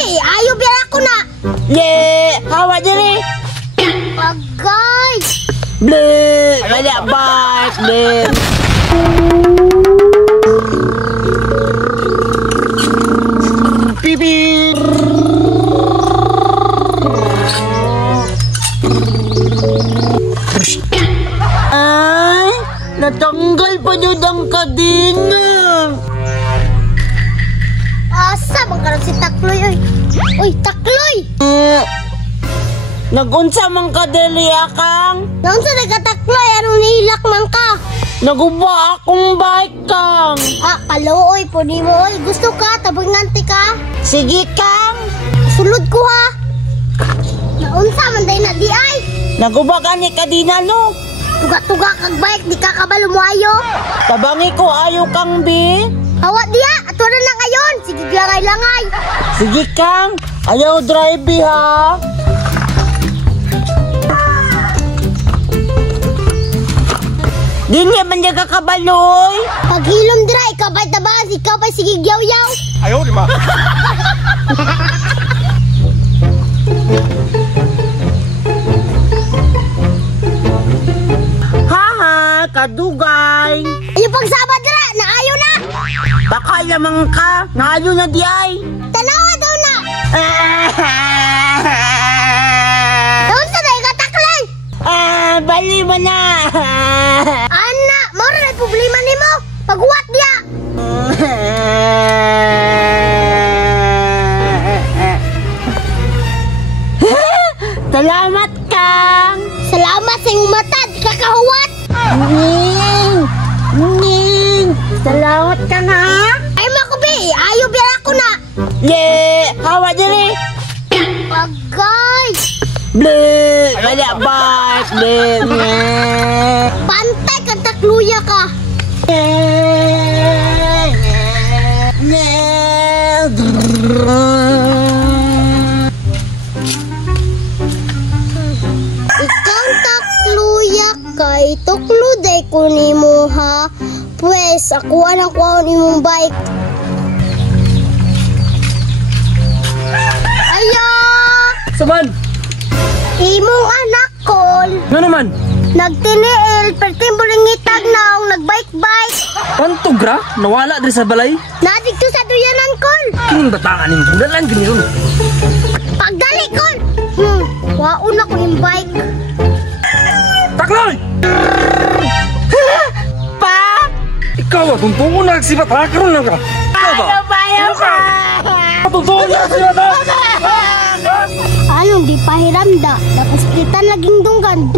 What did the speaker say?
Ayo biar aku nak. Ye, hawa diri. Agay. Ble, banyak baik, ble. Pipi. Ay, natanggal pa yun ang kadena. Asa bang karon si Takloy oy. Uy, Takloy. Nagunsa man ka dili akang. Naunsa na ka Takloy anong nihilak man ka? Naguba akong bike kang. Kaluoy po ni mo oy. Gusto ka tabunganti ka? Sige kang. Sulod ko ha. Naunsa man day na di ay. Naguba gani ka di na no. Tuga-tuga kag bike di ka kabalo mo ayo. Tabangi ko ayo kang bi. Hawa diya, ato na lang ngayon. Sige langay-langay. Sige kang. Ayaw drive ha. Di niya man niya kakabaloy. Paghilom dira, ikaw ba'y tabas, ikaw ba'y sige yaw-yaw. Ayaw, di ba? Haha, kadugay. Ayaw pagsaba dira, naayo na. Baka lamang ka, naayo na di ay. Tanawa daw na. Doon sa day kataklay. Bali mo na. Ana, mora na problema ni mo. Paghuwat diya. Salamat kang. Salamat sa iyong mata, di ka kahuwat. Salamat kang ha. Ay makubi, ayaw biar ako na. Ye, hawa diri. Agay. Ble, banyak baik, ble. Pantay ka takluya ka. Ikaw takluya kay tukluday ko ni mo ha. Pwes, ako anang kuha ni mong bike. Ayak! Saman! Imong anak kol. Ano naman? Nagtiniil, pertimbuling ngitag naong nagbike-bike. Pantugra? Nawala diri sa balay? Nadigto sa duyanan kol. Kining batangan yung budalan gini ron. Pagdali kol. Waon ako yung bike. Takloy! Pa! Ikaw ba? Tuntungo na nagsibat ha? Karoon lang ka. Ikaw ba? Ayaw ka! Tuntungo na nagsibat ha? Anong di pahiramda? Nakuspitan laging dunggan.